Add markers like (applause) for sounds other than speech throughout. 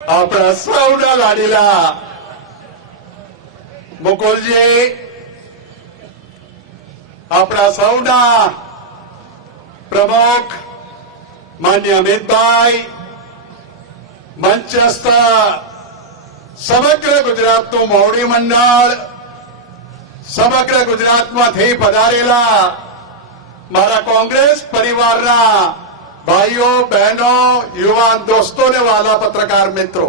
આપણા સૌના લાડીલા મુકુલજી આપણા સૌના પ્રમુખ માન્ય અમિતભાઈ મંચસ્થ સમગ્ર ગુજરાતનું મોવડી મંડળ સમગ્ર ગુજરાતમાંથી પધારેલા મારા કોંગ્રેસ પરિવારના ભાઈઓ, બહેનો, યુવાન દોસ્તો ને વાલા પત્રકાર મિત્રો,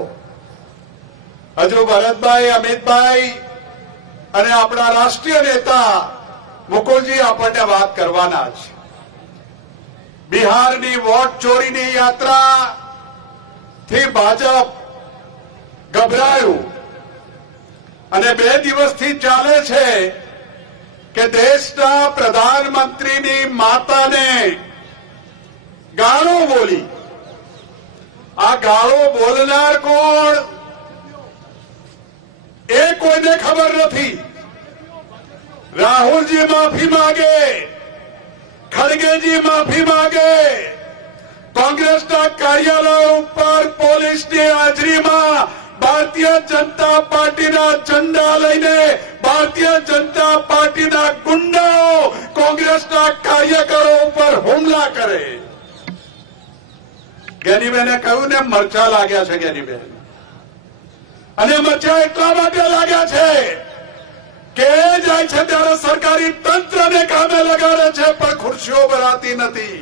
હજુ ભરતભાઈ, અમિતભાઈ અને આપણા રાષ્ટ્રીય નેતા મુકુલજી આપણને વાત કરવાના છે. બિહારની વોટ ચોરીની યાત્રા થી ભાજપ ગભરાયું અને બે દિવસથી ચાલે છે કે દેશના પ્રધાનમંત્રીની માતાને ગાળો બોલી. આ ગાળો બોલનાર કોણ? એ કોઈને ખબર નથી. રાહુલજી માફી માંગે. ખડગેજી માફી માંગે. કોંગ્રેસના કાર્યાલય ઉપર પોલીસની હાજરીમાં ભારતીય જનતા પાર્ટીના ઝંડા લઈને ભારતીય જનતા પાર્ટીના ગુંડાઓ કોંગ્રેસના કાર્યકરો ઉપર હુમલા કરે. ગેનીબેને કહ્યું ને, મરચા લાગ્યા છે ગેનીબેન અને મરચા એટલા માટે લાગ્યા છે કે જાય છે ત્યારે સરકારી તંત્રને કામે લગાડે છે, પણ ખુરશીઓ ભરાતી નથી.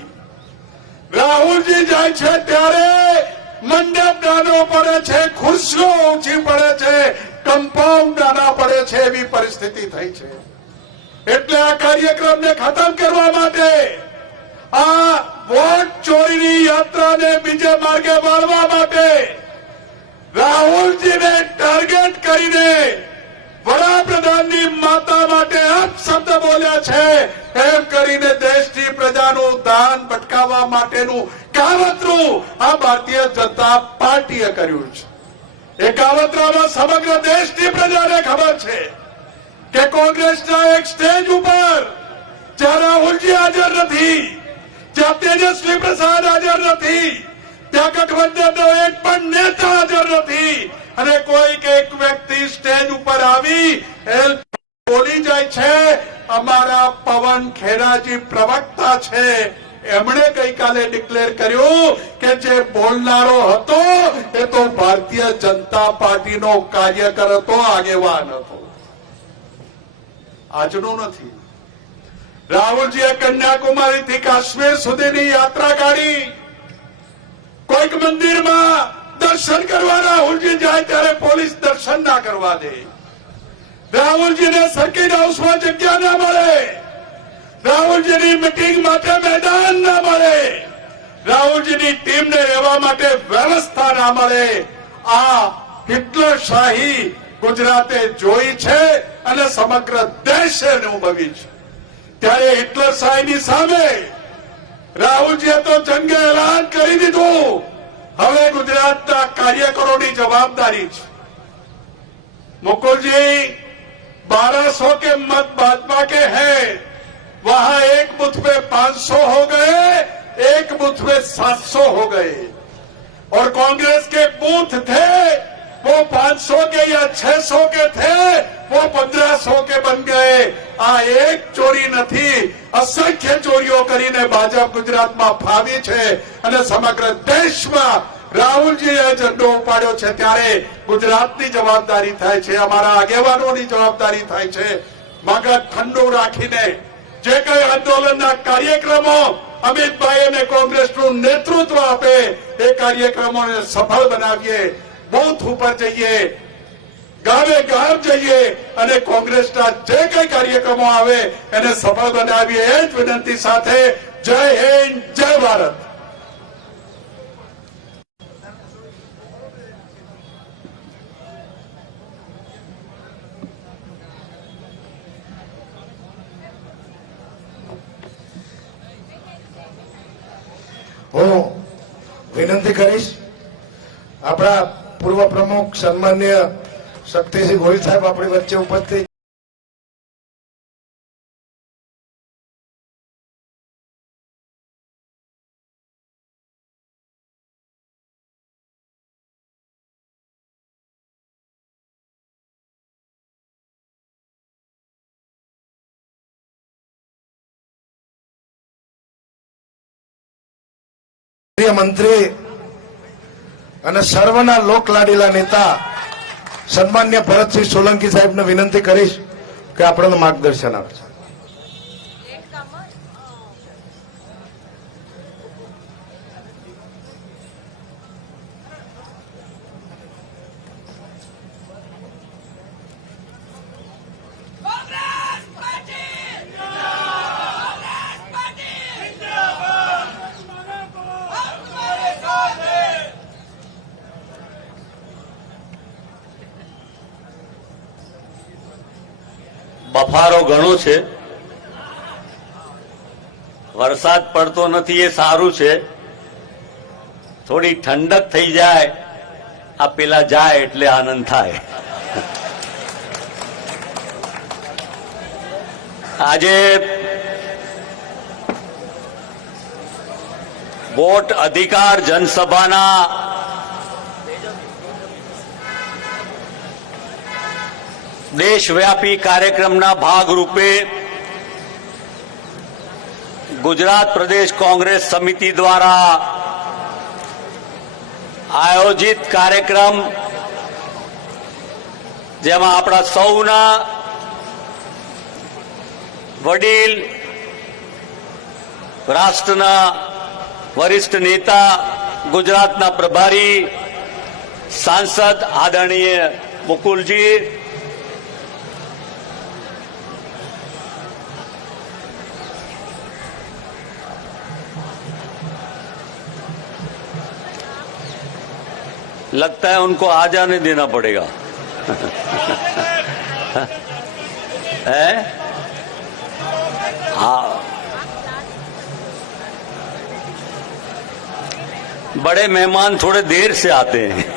રાહુલજી જાય છે ત્યારે મંડપ નાનો પડે છે, ખુરશીઓ ઊંચી પડે છે કમ્પાઉન્ડ નાના પડે છે, એવી પરિસ્થિતિ થઈ છે. એટલે આ કાર્યક્રમને ખતમ કરવા માટે આ વોટ ચોરીની યાત્રાને બીજે માર્ગે વાળવા માટે રાહુલજીને ટાર્ગેટ કરીને વડાપ્રધાનની માતા માટે અપશબ્દ બોલ્યા છે એમ કરીને દેશની પ્રજાનું દાન ભટકાવવા માટેનું કાવતરું આ ભારતીય જનતા પાર્ટીએ કર્યું છે. એ કાવતરામાં સમગ્ર દેશની પ્રજાને ખબર છે કે કોંગ્રેસના એક સ્ટેજ ઉપર જ્યાં રાહુલજી હાજર નથી જ્યાં તેજસ્વી પ્રસાદ હાજર નથી. ત્યાં ગઠબંધનનો એક પણ નેતા હાજર નથી. અને કોઈક એક વ્યક્તિ સ્ટેજ ઉપર આવી બોલી જાય છે, અમારા પવન ખેરાજી પ્રવક્તા છે. એમણે ગઈકાલે ડિક્લેર કર્યું કે જે બોલનારો હતો, એ તો ભારતીય જનતા પાર્ટીનો કાર્યકર હતો, આગેવાન હતો. આજનું નથી. રાહુલજીએ કન્યાકુમારી થી કાશ્મીર સુધીની યાત્રા કાઢી. કોઈક મંદિરમાં દર્શન કરવા રાહુલજી જાય ત્યારે પોલીસ દર્શન ના કરવા દે. રાહુલજીને સર્કિટ હાઉસમાં જગ્યા ના મળે. રાહુલજીની મિટિંગ માટે મેદાન ના મળે. રાહુલજીની ટીમને રહેવા માટે વ્યવસ્થા ના મળે. આ હિટલર શાહી ગુજરાતે જોઈ છે અને સમગ્ર દેશે અનુભવી છે ત્યારે હિટલર શાહીની સામે રાહુલજીએ તો જંગે એલાન કરી દીધું હવે ગુજરાતના કાર્યકરોની જવાબદારી છે मुकुल जी बारह सौ के मत भाजपा के हैं वहां एक बूथ पे 500 हो गए एक बूथ पे 700 हो गए और कांग्रेस के बूथ थे वो 500 के या 600 के थे वो 1500 के बन गए આ એક ચોરી નથી અસંખ્ય ચોરીઓ કરીને ભાજપ ગુજરાતમાં ફાવી છે અને સમગ્ર દેશમાં રાહુલજીએ ઝંડો ઉપાડ્યો છે ત્યારે ગુજરાતની જવાબદારી થાય છે અમારા આગેવાનોની જવાબદારી થાય છે મગજ ઠંડુ રાખીને જે કઈ આંદોલનના કાર્યક્રમો અમિતભાઈ અને કોંગ્રેસનું નેતૃત્વ આપે એ કાર્યક્રમોને સફળ બનાવીએ બૂથ ઉપર જઈએ, ગામે ગામ જઈએ અને કોંગ્રેસના જે કઈ કાર્યક્રમો આવે એને સફળ બનાવીએ એ જ વિનંતી સાથે જય હિન્દ, જય ભારત. હું વિનંતી કરીશ, આપણા પૂર્વ પ્રમુખ સન્માન્ય શક્તિસિંહ ગોહિલ સાહેબ આપણી વચ્ચે ઉપસ્થિત મંત્રી અને સર્વના લોકલાડીલા નેતા સન્માન્ય ભરતસિંહ સોલંકી સાહેબને વિનંતી કરીશ કે આપણને માર્ગદર્શન આપશે બફારો ઘણો છે. વરસાદ પડતો નથી એ સારું છે. થોડી ઠંડક થઈ જાય, આ પેલા જાય એટલે આનંદ થાય. આજે વોટ અધિકાર જનસભાના દેશવ્યાપી કાર્યક્રમના ભાગરૂપે ગુજરાત પ્રદેશ કોંગ્રેસ સમિતિ દ્વારા આયોજિત કાર્યક્રમ, જેમાં આપણા સૌના વડીલ, રાષ્ટ્રના વરિષ્ઠ નેતા, ગુજરાતના પ્રભારી, સાંસદ આદરણીય મુકુલજી लगता है उनको आ जाने देना पड़ेगा। (laughs) है? हाँ। बड़े मेहमान थोड़े देर से आते हैं।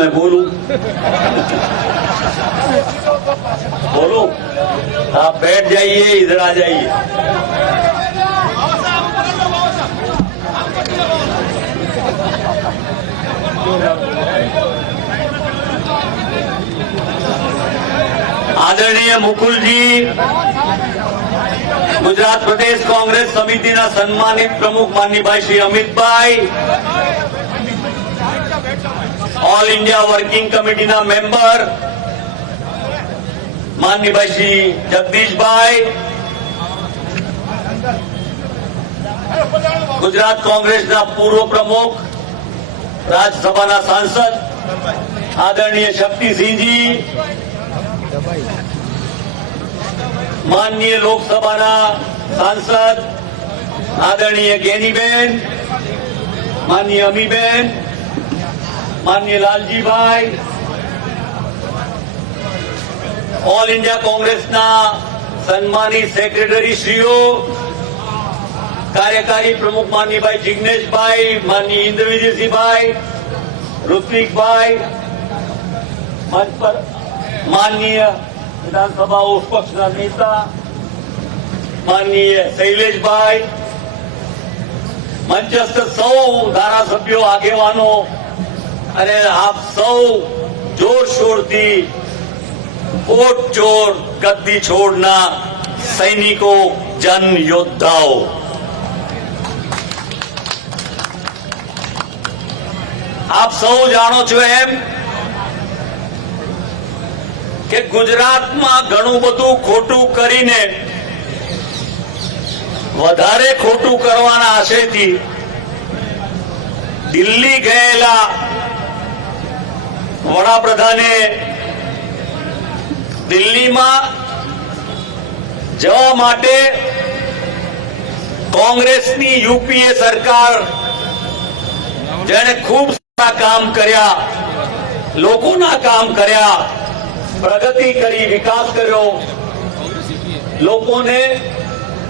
मैं बोलूं बोलूं आप बैठ जाइए इधर आ जाइए આદરણીય મુકુલજી ગુજરાત પ્રદેશ કોંગ્રેસ સમિતિના સન્માનિત પ્રમુખ માનનીભાઈ Shri Amitbhai all India working કમિટીના મેમ્બર માનનીભાઈ શ્રી જગદીશભાઈ, ગુજરાત કોંગ્રેસના પૂર્વ પ્રમુખ રાજ્યસભાના સાંસદ, આદરણીય શક્તિસિંહજી, માનનીય લોકસભાના સાંસદ, આદરણીય ગેનીબેન, માનનીય અમીબેન માનનીય લાલજીભાઈ ઓલ ઇન્ડિયા કોંગ્રેસના સન્માનિત સેક્રેટરી શ્રીઓ કાર્યકારી પ્રમુખ માનનીભાઈ જિગ્નેશભાઈ માનનીય ઇન્દ્રવિજયસિંહભાઈ ઋત્વિકભાઈ મંચ પર માનનીય વિધાનસભા ઉપક્ષના નેતા માનનીય શૈલેષભાઈ મંચસ્થ સૌ ધારાસભ્યો આગેવાનો અને આપ સૌ જોરશોરથી કોટ ચોર ગદ્દી છોડના સૈનિકો જન યોદ્ધાઓ આપ સૌ જાણો છો એમ કે ગુજરાતમાં ઘણું બધું ખોટું કરીને વધારે ખોટું કરવાના આશયથી દિલ્હી ગયેલા વડાપ્રધાને દિલ્હીમાં જવા માટે કોંગ્રેસની યુપીએ સરકાર જેણે ખૂબ સારા કામ કર્યા, લોકોના કામ કર્યા, પ્રગતિ કરી, વિકાસ કર્યો. લોકોને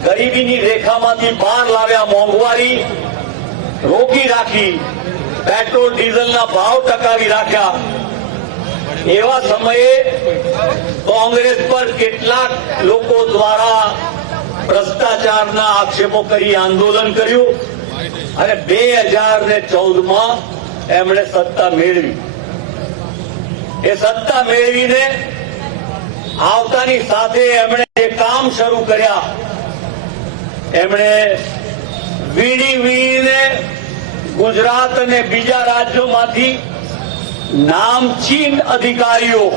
ગરીબીની રેખામાંથી બહાર લાવ્યા મોંઘવારી, રોકી રાખી, પેટ્રોલ, ડીઝલના ભાવ ટકાવી રાખ્યા. એવા સમયે કોંગ્રેસ પર કેટલાક લોકો દ્વારા ભ્રષ્ટાચારના આક્ષેપો કરી આંદોલન કર્યું અને બે હજાર ને ચૌદમાં એમણે સત્તા મેળવી. એ સત્તા મેળવીને આવતાની સાથે એમણે જે કામ શરૂ કર્યા, એમણે વીણી વીણીને ગુજરાત અને બીજા રાજ્યોમાંથી નામચીન અધિકારીઓ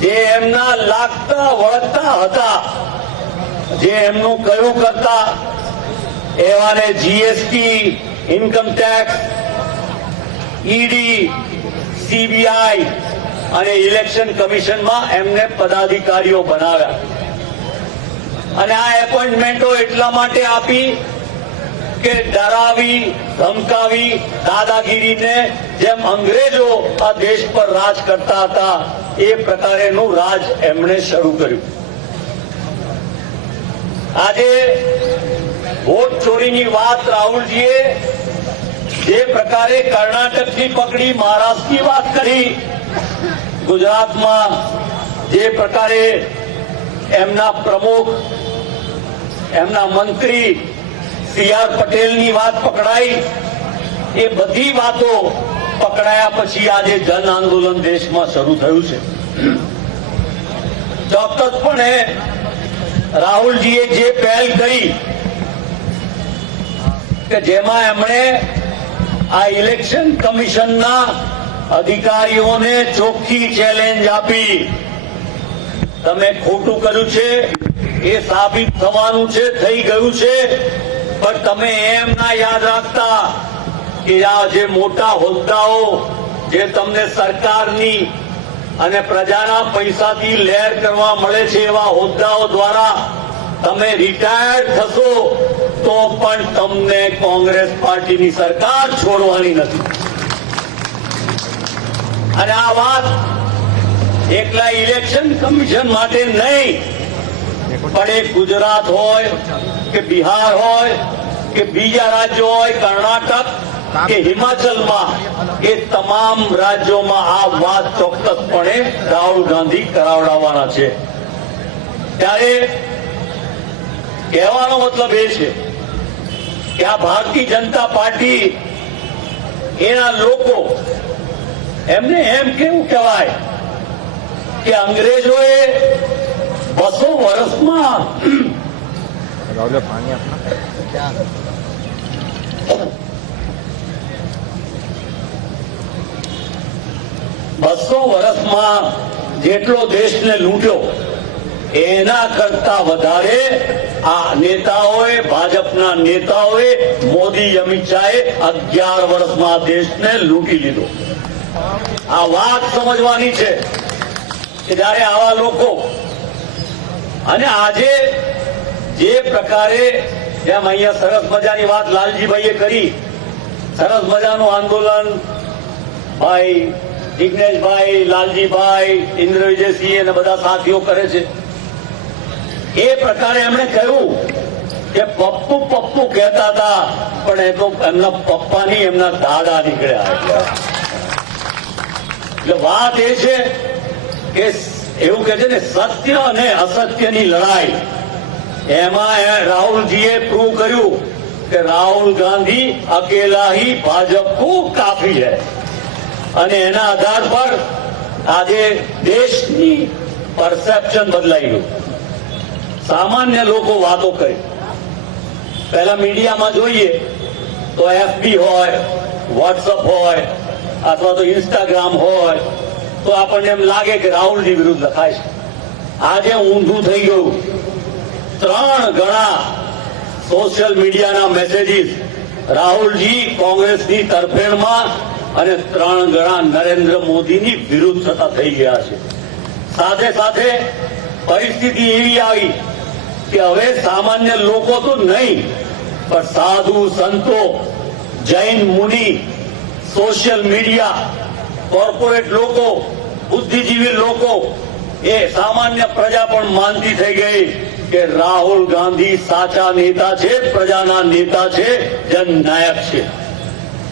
જે એમના લાગતા વળગતા હતા, જે એમનું કયું કરતા, એવાને GST income tax ED CBI અને ઇલેક્શન કમિશનમાં એમને પદાધિકારીઓ બનાવ્યા. અને આ એપોઇન્ટમેન્ટો એટલા માટે આપી કે ડરાવી, ધમકાવી, દાદાગીરીને જેમ અંગ્રેજો આ દેશ પર રાજ કરતા હતા, એ પ્રકારેનું રાજ એમણે શરૂ કર્યું. આજે વોટ ચોરીની વાત રાહુલજીએ જે પ્રકારે કર્ણાટકની પકડી, મહારાષ્ટ્રની વાત કરી, ગુજરાતમાં જે પ્રકારે એમના પ્રમુખ, એમના મંત્રી સી આર પટેલની વાત પકડાઈ. એ બધી વાતો પકડાયા પછી આજે જન આંદોલન દેશમાં શરૂ થયું છે. ચોક્કસપણે રાહુલજીએ જે પહેલ કરી કે જેમાં એમણે આ ઇલેક્શન કમિશનના અધિકારીઓને ચોખ્ખી ચેલેન્જ આપી. તમે ખોટું કર્યું છે, એ સાબિત થવાનું છે, થઈ ગયું છે. પણ તમે એમ ના યાદ રાખતા કે આ જે મોટા હોદ્દાઓ જે તમને સરકારની અને પ્રજાના પૈસાથી લહેર કરવા મળે છે એવા હોદ્દાઓ દ્વારા તમે રિટાયર્ડ થશો, તો પણ તમને કોંગ્રેસ પાર્ટીની સરકાર છોડવાની નથી. અને આ વાત એકલા ઇલેક્શન કમિશન માટે નહીં પણ એ ગુજરાત હોય કે બિહાર હોય કે બીજા રાજ્યો હોય, કર્ણાટક કે હિમાચલમાં, એ તમામ રાજ્યોમાં આ વાત ચોક્કસપણે રાહુલ ગાંધી કરાવડાવવાના છે. ત્યારે કહેવાનો મતલબ એ છે કે આ ભારતીય જનતા પાર્ટી, એના લોકો એમને એમ કેવું કહેવાય કે અંગ્રેજોએ બસો વર્ષમાં બસો વર્ષમાં જેટલો દેશને લૂંટ્યો એના કરતા વધારે આ નેતાઓએ ભાજપના નેતાઓએ મોદી અમિત શાહે અગિયાર વર્ષમાં દેશને લૂંટી લીધો. આ વાત સમજવાની છે કે જયારે આવા લોકો અને આજે જે પ્રકારે જેમ અહીંયા સરસ મજાની વાત લાલજીભાઈએ કરી. સરસ મજાનું આંદોલન ભાઈ જિજ્ઞેશભાઈ લાલજીભાઈ ઇન્દ્ર વિજયસિંહ અને બધા સાથીઓ કરે છે. એ પ્રકારે એમણે કહ્યું કે પપ્પુ પપ્પુ કહેતા હતા, પણ એ તો એમના પપ્પાની એમના દાદા નીકળ્યા. એટલે વાત એ છે કે એવું કે છે ને, સત્ય અને અસત્યની લડાઈ. એમાં રાહુલજીએ પ્રૂવ કર્યું કે રાહુલ ગાંધી અકેલા હી ભાજપ ખૂબ કાફી હૈ. અને એના આધાર પર આજે દેશની પરસેપ્શન બદલાઈ ગયું. સામાન્ય લોકો વાતો કરી. પહેલા મીડિયામાં જોઈએ તો એફબી હોય વોટ્સઅપ હોય, અથવા તો ઇન્સ્ટાગ્રામ હોય તો આપણને એમ લાગે કે રાહુલજી વિરુદ્ધ લખાય છે. આજે ઊંધું થઈ ગયું. ત્રણ ગણા સોશિયલ મીડિયાના મેસેજીસ રાહુલજી કોંગ્રેસની તરફેણમાં અને ત્રણ ગણા નરેન્દ્ર મોદીની વિરુદ્ધ થતા થઈ ગયા છે. સાથે સાથે પરિસ્થિતિ એવી આવી કે હવે સામાન્ય લોકો તો નહીં, પણ સાધુ સંતો, જૈન મુનિ સોશિયલ મીડિયા કોર્પોરેટ લોકો બુદ્ધિજીવી લોકો એ સામાન્ય પ્રજા પણ માનતી થઈ ગઈ કે રાહુલ ગાંધી સાચા નેતા છે, પ્રજાના નેતા છે, જનનાયક છે.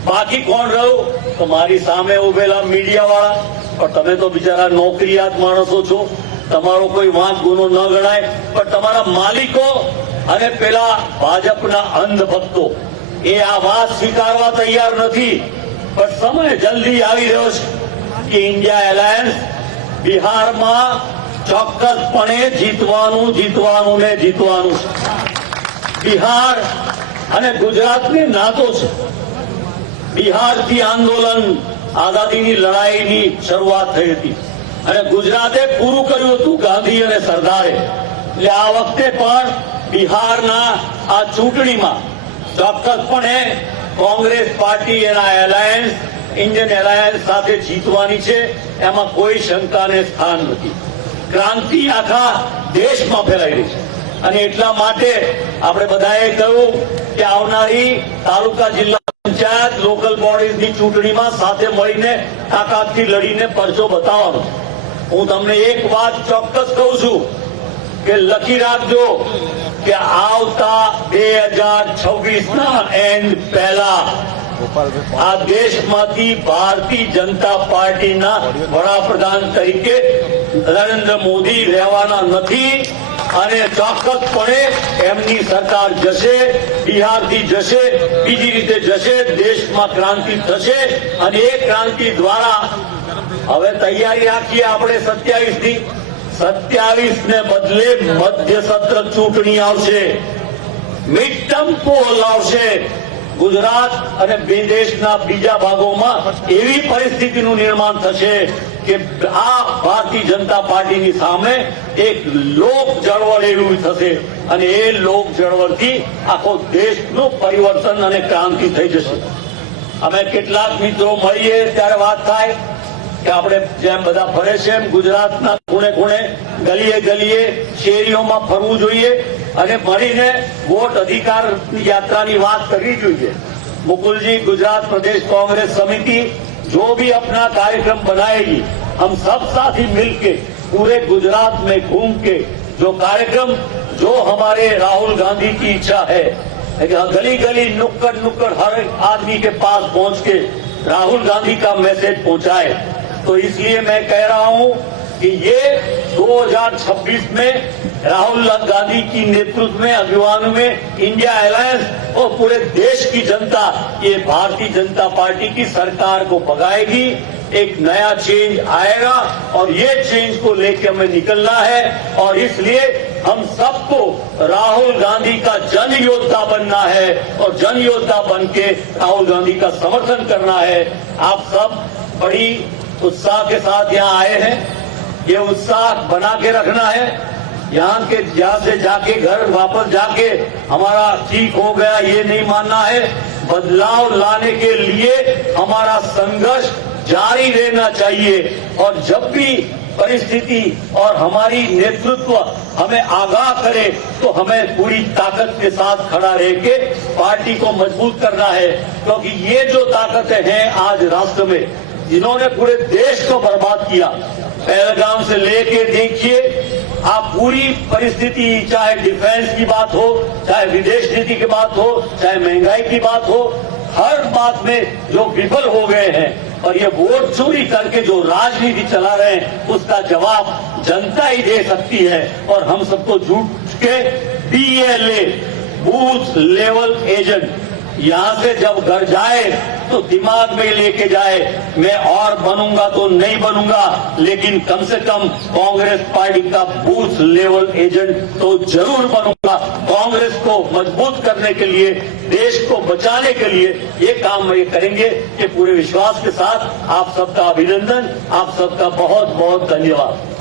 બાકી કોણ રહ્યું? તો સામે ઉભેલા મીડિયા વાળા પણ તમે તો બિચારા નોકરિયાત માણસો છો. તમારો કોઈ વાંક ગુનો ન ગણાય. પણ તમારા માલિકો અને પેલા ભાજપના અંધ ભક્તો એ આ વાત સ્વીકારવા તૈયાર નથી. પણ સમય જલ્દી આવી રહ્યો છે. ઇન્ડિયા એલાયન્સ બિહારમાં ચોક્કસપણે જીતવાનું જીતવાનું ને જીતવાનું બિહાર અને ગુજરાતની નાતો છે. બિહારથી આંદોલન, આઝાદીની લડાઈની શરૂઆત થઈ હતી. અને ગુજરાતે પૂરું કર્યું હતું ગાંધી અને સરદારે. એટલે આ વખતે પણ બિહારના આ ચૂંટણીમાં ચોક્કસપણે કોંગ્રેસ પાર્ટી એના એલાયન્સ ઇન્ડિયન એલાયન્સ સાથે જીતવાની છે, એમાં કોઈ શંકાને સ્થાન નથી. ક્રાંતિ આખા દેશમાં ફેલાઈ રહી છે. અને એટલા માટે આપણે બધાએ કહ્યું કે આવનારી તાલુકા જિલ્લા પંચાયત, લોકલ બોડીઝની ચૂંટણીમાં સાથે મળીને તાકાતથી લડીને પરચો બતાવવાનો હું તમને એક વાત ચોક્કસ કહું છું કે લખી રાખજો કે આવતા બે હજાર છવ્વીસ ના એન્ડ પહેલા આ દેશમાંથી ભારતીય જનતા પાર્ટીના વડાપ્રધાન તરીકે નરેન્દ્ર મોદી રહેવાના નથી અને ચોક્કસપણે એમની સરકાર જશે બિહારથી જશે બીજી રીતે જશે દેશમાં ક્રાંતિ થશે અને એ ક્રાંતિ દ્વારા હવે તૈયારી રાખીએ આપણે સત્યાવીસની સત્યાવીસ ને બદલે મધ્ય સત્ર ચૂંટણી આવશે. મિડ ટર્મ પોલ આવશે. ગુજરાત અને દેશના બીજા ભાગોમાં એવી પરિસ્થિતિનું નિર્માણ થશે કે આ ભારતીય જનતા પાર્ટીની સામે એક લોક ચળવળ એવી થશે અને એ લોક ચળવળથી આખો દેશનું પરિવર્તન અને ક્રાંતિ થઈ જશે. અમે કેટલાક મિત્રો મળીએ ત્યારે વાત થાય. કે આપણે જેમ બધા ફરે છે એમ ગુજરાતના ખૂણે ખૂણે ગલીએ ગલીએ શેરીઓમાં ફરવું જોઈએ અને મળીને વોટ અધિકાર યાત્રાની વાત કરવી જોઈએ मुकुल जी गुजरात प्रदेश कांग्रेस समिति जो भी अपना कार्यक्रम बनाएगी हम सब साथी मिलके पूरे गुजरात में घूम के जो कार्यक्रम जो हमारे राहुल गांधी की इच्छा है कि गली गली नुक्कड़ नुक्कड़ हर एक आदमी के पास पहुंच के राहुल गांधी का मैसेज पहुंचाए तो इसलिए मैं कह रहा हूँ कि ये 2026 में राहुल गांधी की नेतृत्व में अभियान में इंडिया अलायंस और पूरे देश की जनता, ये भारतीय जनता पार्टी की सरकार को भगाएगी। एक नया चेंज आएगा और ये चेंज को लेकर हमें निकलना है और इसलिए हम सबको राहुल गांधी का जन योद्धा बनना है और जन योद्धा बन के राहुल गांधी का समर्थन करना है। आप सब बड़ी उत्साह के साथ यहाँ आए हैं। ये उत्साह बना के रखना है। यहाँ के, यहाँ से जाके घर वापस जाके हमारा ठीक हो गया, ये नहीं मानना है। बदलाव लाने के लिए हमारा संघर्ष जारी रहना चाहिए। और जब भी परिस्थिति और हमारी नेतृत्व हमें आगाह करे तो हमें पूरी ताकत के साथ खड़ा रह के पार्टी को मज़बूत करना है। क्योंकि ये जो ताकतें हैं आज राष्ट्र में जिन्होंने पूरे देश को बर्बाद किया। पहलगाम से लेके देखिए, आप पूरी परिस्थिति, चाहे डिफेंस की बात हो, चाहे विदेश नीति की बात हो, चाहे महँगाई की बात हो, हर बात में जो विफल हो गए हैं और ये वोट चोरी करके जो राजनीति चला रहे हैं, उसका जवाब जनता ही दे सकती है और हम सबको झूठ के बीएलए बूथ लेवल एजेंट यहाँ से जब घर जाए तो दिमाग में लेके जाए, मैं और बनूँगा तो नहीं बनूँगा, लेकिन कम से कम कांग्रेस पार्टी का बूथ लेवल एजेंट तो ज़रूर बनूँगा। कांग्रेस को मज़बूत करने के लिए, देश को बचाने के लिए ये काम ये करेंगे कि पूरे विश्वास के साथ आप सबका अभिनंदन, आप सबका बहुत बहुत धन्यवाद